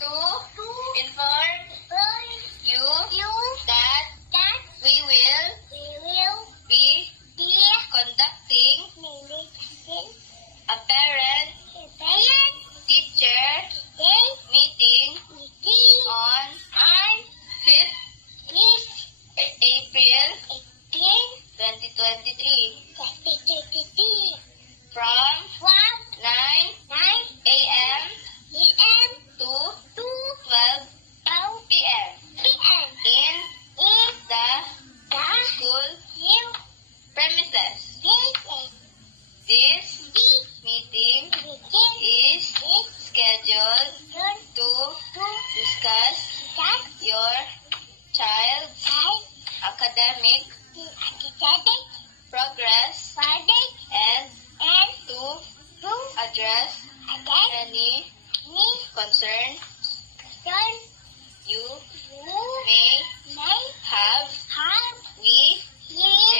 to inform you that we will be conducting a parent-teacher meeting on 5th April 2023 from 9 a.m. to 12 p.m. in the school premises. This meeting is scheduled to discuss your child's academic progress and to address any concern you may have. We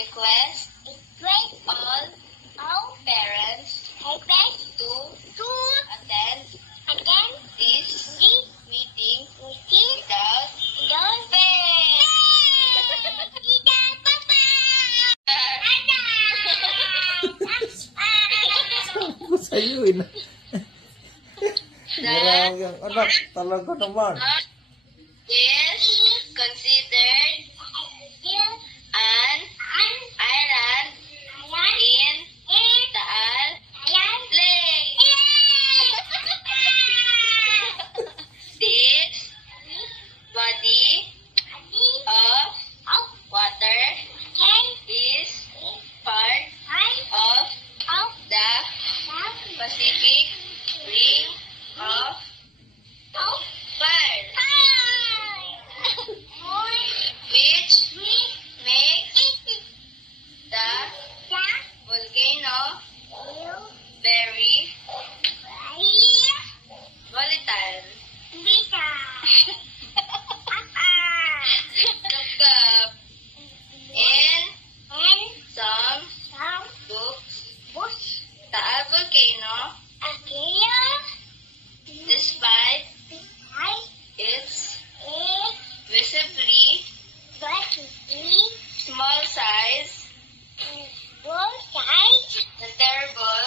request all parents to attend this meeting without fail. Ako sa'yo eh. Grabe ang anak, talaga naman. Is considered an island in Taal Lake. This body of water is part of the Pacific Ring of Fire, which makes the volcano very volatile. Gab-gab. In some books, Taal Volcano, despite its visibly small size, the terrible